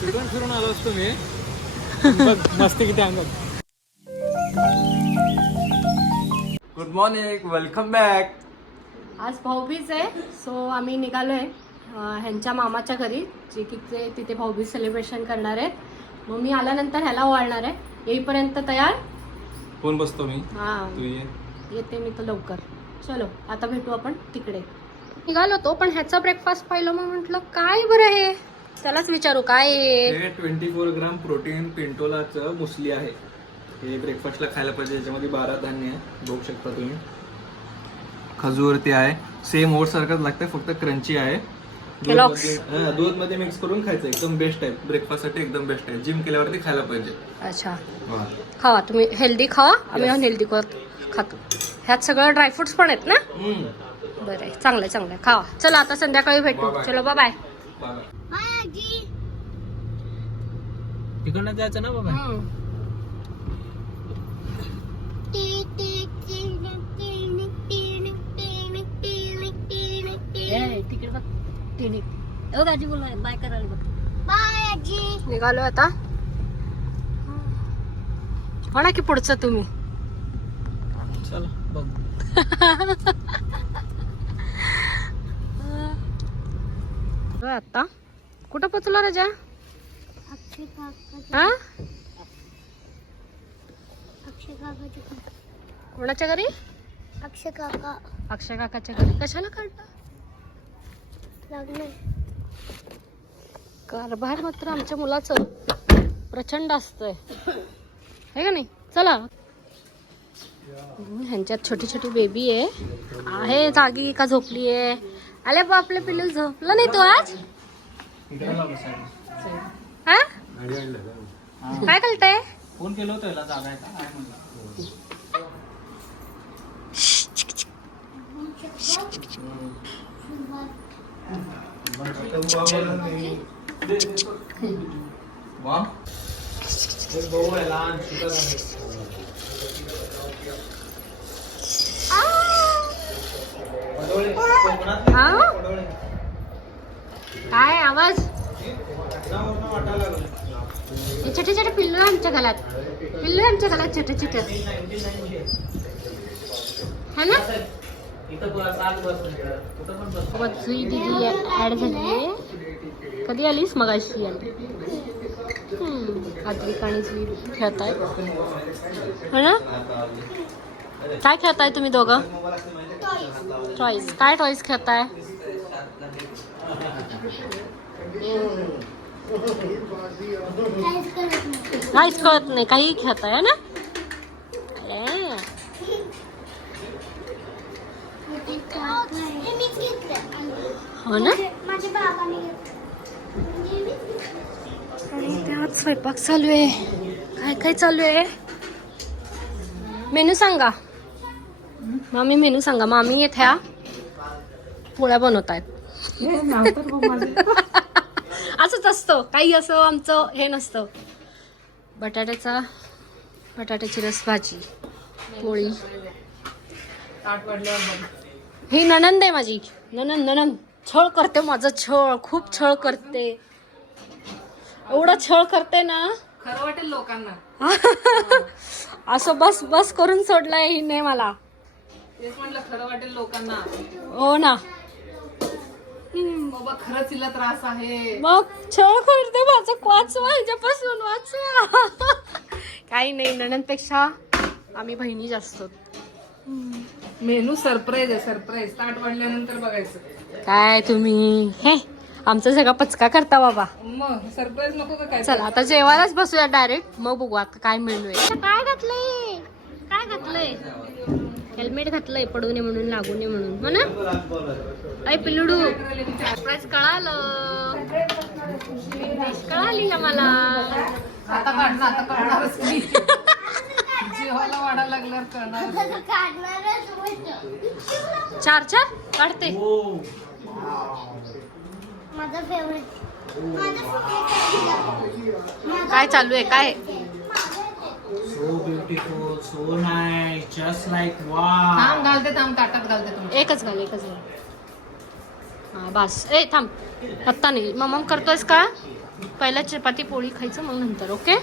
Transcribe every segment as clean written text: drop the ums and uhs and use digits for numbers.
तिकडून फिरून आलो असतो मी. बघ मस्ती किती अंगात. Good morning, welcome back. आज भाऊबीज आहे, सो आम्ही निघालोय ह्यांच्या मामाच्या घरी, जे की ते तिथे भाऊबीज सेलिब्रेशन करणार आहेत. मग मी आल्यानंतर ह्याला ओवाळणार आहे. येईपर्यंत तयार फोन बसतो मी. हां तू ये. येते मी तर लवकर. चलो आता भेटू आपण तिकडे. निघालो तो, पण ह्याचा ब्रेकफास्ट पाहिलं मग म्हटलं काय बरं हे, त्यालाच विचारू काय हे 24 ग्राम प्रोटीन पिंटोलाचं मुसली आहे. हे ब्रेकफास्टला खायला पाहिजे. याच्यामध्ये 12 धान्य आहे, बघू शकता तुम्ही. खजूरती आहे, सेम ओट सारखंच लागतंय, फक्त क्रंची आहे. दूध मध्ये मिक्स करून खायचं, एकदम बेस्ट आहे ब्रेकफास्ट साठी. एकदम बेस्ट आहे, जिम केल्यावरती खायला पाहिजे. अच्छा खावा तुम्ही, हेल्दी खावा. आम्ही हेल्दी खातो. ह्यात सगळं ड्रायफ्रुट्स पण आहेत ना. बरं आहे, चांगलं आहे, चांगलं आहे, खावा. चला आता संध्याकाळी भेटू. चलो बाय बाय. तिकडनं जायचं ना बाबा. तिकडे बघ, आजी बोल बाय करायला बघ. बाय आजी. निघालो आता. म्हणा की पुढचं तुम्ही. चला बघ. आता कुठं पोचलो राजा? कोणाच्या घरी? अक्षय काकाच्या घरी. कशाला काढला? कारभार मात्र आमच्या मुलाचं प्रचंड असतंय, है का नाही? चला. ह्यांच्यात छोटी छोटी बेबी आहे जागी का झोपली आहे? आले बा आपले पिल्लू. झोपलं नाही तो आज? हा काय करताय? फोन केलं होतं याला, जागा आहे का काय म्हणलं. काय आवाज? छोटे छोटे पिल्लू आमच्या घरात, छोटे छोटे है ना. जुई दीदी ऍड झाली. कधी आलीस? मगाशी आली. आद्रिक आणि जुई खेळताय है ना. काय खेळताय तुम्ही दोघं? टॉईज. काय टॉईज खेळताय? काहीच कळत नाही, काही खेळताय ना. हो ना. त्यात स्वयंपाक चालू आहे. काय काय चालू आहे? मेनू सांगा मामी, मेनू सांगा. मामी येत्या पोळ्या बनवत आहेत. असंच असतं, काही असं आमचं हे नसतं. बटाट्याची रस भाजी, पोळी. ही नणंद आहे माझी. नणंद छळ करते माझं. खूप छळ करते. एवढा छळ करते ना, खरं वाटेल लोकांना. असं बस करून सोडलंय हिने मला. तेच म्हटलं, खरं वाटेल लोकांना. हो ना. बाबा खरंच हिला त्रास आहे. मग छळ करते माझं. वाचवा ह्याच्यापासून, वाचवा. काही नाही, नणंदपेक्षा आम्ही बहिणी जास्त. मेनू सरप्राईज आहे, सरप्राईज. ताट वाढल्यानंतर बघायचं. काय तुम्ही हे आमचा सगळा पचका करता बाबा. मग सरप्राईज नको का काय? चला आता जेवायलाच बसूया डायरेक्ट, मग बघू आता काय मेनू आहे. काय घातलंय? हेल्मेट घातलंय, पडू नये म्हणून, लागू नये म्हणून, हो ना. अय पिल्लुडू, सरप्राईज कळाली आम्हाला. आता काढणार, आता काढणारच की. जेवायला वाढायला लागल्यावर कळणार. 4 काढते. काय चालू आहे? काय So beautiful, so nice, just like wow. थांब घालते, थांब ताटात घालते. तुम्ही एकच घाल. हा बस. ए थांब, आत्ता नाही. मग करतोयस का? पहिला चपाती पोळी खायचं मग नंतर. ओके.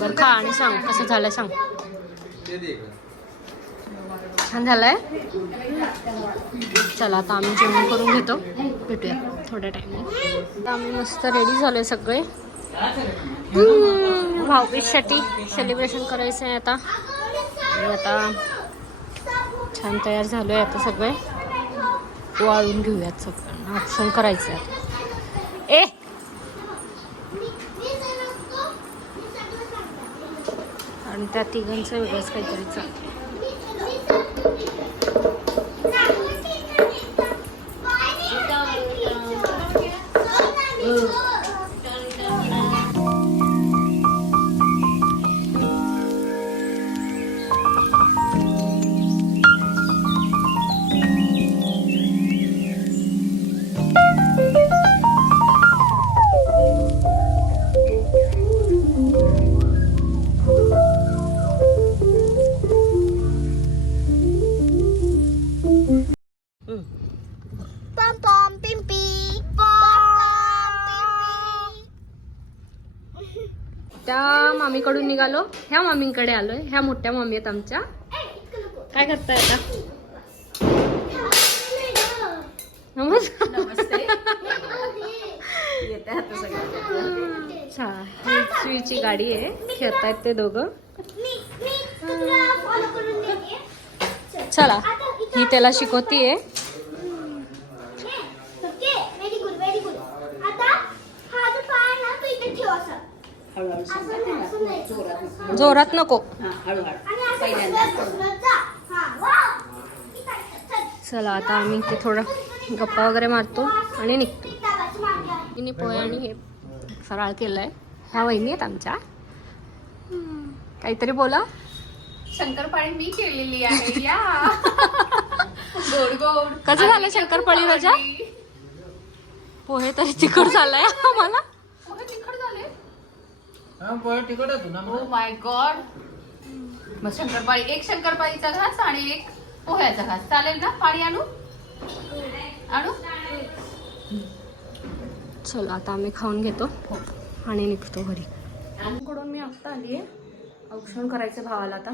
बरं खा आणि सांग कसं झालंय सांग. छान झालंय. चला आता आम्ही जेवण करून घेतो, भेटूया थोड्या टाइम. आम्ही मस्त रेडी झालोय सगळे. भाऊबीजसाठी सेलिब्रेशन करायचं आहे आता. आणि आता छान तयार झालोय आता सगळे. वाळून घेऊयात सगळं. आक्षण करायचं आहे. ए आणि त्या तिघांचं वेगळंच काहीतरी चालतं. त्या मामीकडून निघालो, ह्या मामींकडे आलोय. ह्या मोठ्या मामी आहेत आमच्या. काय करताय आता? ची गाडी आहे, खेळतायत ते दोघं. चला ही त्याला शिकवतीये. जोरात नको. चला आता आम्ही ते थोडं गप्पा वगैरे मारतो आणि निघतो. तिने पोहे आणि हे फराळ केलंय. ह्या वहिनी आहेत आमच्या. काहीतरी बोला. शंकरपाळी मी केलेली आहे या. गोड गोड. कसं झालं शंकरपाळी राजा? पोहे तरी तिखट झालाय आम्हाला. पोहे तिखट झाले. पोहे तिखट होतो ना. Oh my God. मग शंकरपाळी, एक शंकरपाळीचा घास आणि एक पोह्याचा घास चालेल ना? पाणी आणू आणू. चला आता आम्ही खाऊन घेतो आणि निघतो घरी. कडून मी आत्ता आली आहे. औक्षण करायचं भावाला आता.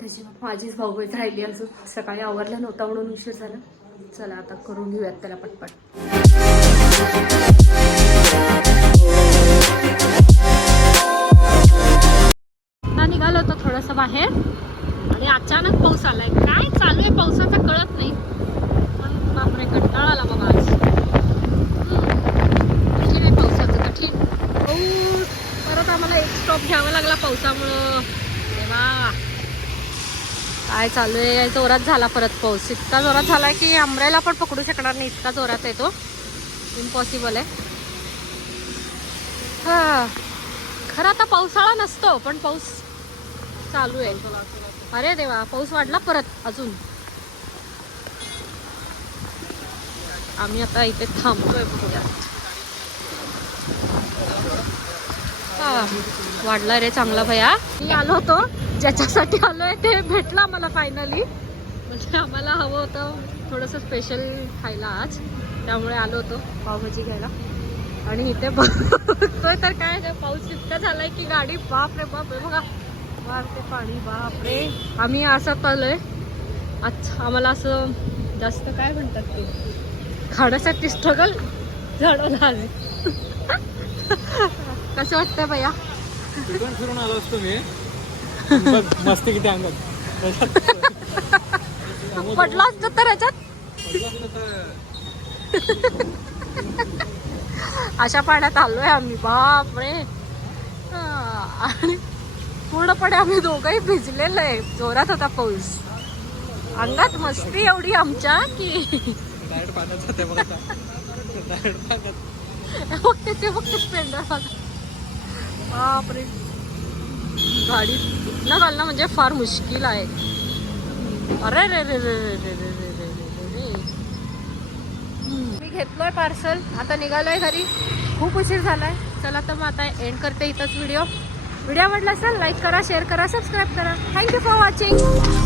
त्याची माझीच भाऊबीज राहिली अजून. सकाळी आवरलं नव्हता म्हणून उशीर झाला. चला आता करून घेऊयात त्याला पटपट. आता निघालो होतो थोडंसं बाहेर आणि अचानक पाऊस आलाय. काय चालू आहे पावसाचं कळत नाही. पण बापरे कंटाळा आला बाबा आज. कठीण आहे पावसाचं, कठीण. परत आम्हाला एक स्टॉप घ्यावा लागला पावसामुळं. देवा काय चालू आहे. जोरात झाला परत पाऊस. इतका जोरात झालाय की अम्ब्रेला पण पकडू शकणार नाही. इतका जोरात आहे तो. इम्पॉसिबल आहे. हा खरं आता पावसाळा नसतो पण पाऊस चालू आहे. अरे देवा पाऊस वाढला परत अजून. आम्ही आता इथे थांबतोय. हा वाढला रे चांगला भया. मी आलो होतो ज्याच्यासाठी आलोय ते भेटला मला फायनली. म्हणजे आम्हाला हवं होतं थोडंसं स्पेशल खायला आज, त्यामुळे आलो होतो पावभाजी घ्यायला. आणि इथे बघतोय तर काय पाऊस इतका झालाय की गाडी बाप रे बाप रे बघा वारते पाणी. बाप रे आम्ही असं आलोय. अच्छा आम्हाला असं जास्त काय म्हणतात ते खाण्यासाठी स्ट्रगल झाडं झाले. कसं वाटतंय भैया? फिरून आलो असतो मी. मस्ती किती अंगात पडला असतो तर याच्यात. अशा पाण्यात आलोय आम्ही. बाप रे. आणि पूर्णपणे आम्ही दोघंही भिजलेलो आहे. जोरात होता पाऊस. अंगात मस्ती एवढी आमच्या की डायरेक्ट पाण्यात जाते बघा. डायरेक्ट पाण्यात. ते फक्त स्पेंडर बघा. बापरे गाडी इथनं घालणं म्हणजे फार मुश्किल आहे. अरे रे रे रे रे रे रे रे रे रे. मी घेतलोय पार्सल. आता निघालोय घरी. खूप उशीर झालाय. चला तर मग आता एंड करते इथंच व्हिडिओ. व्हिडिओ आवडला असेल लाईक करा, शेअर करा, सबस्क्राईब करा. Thank you for watching.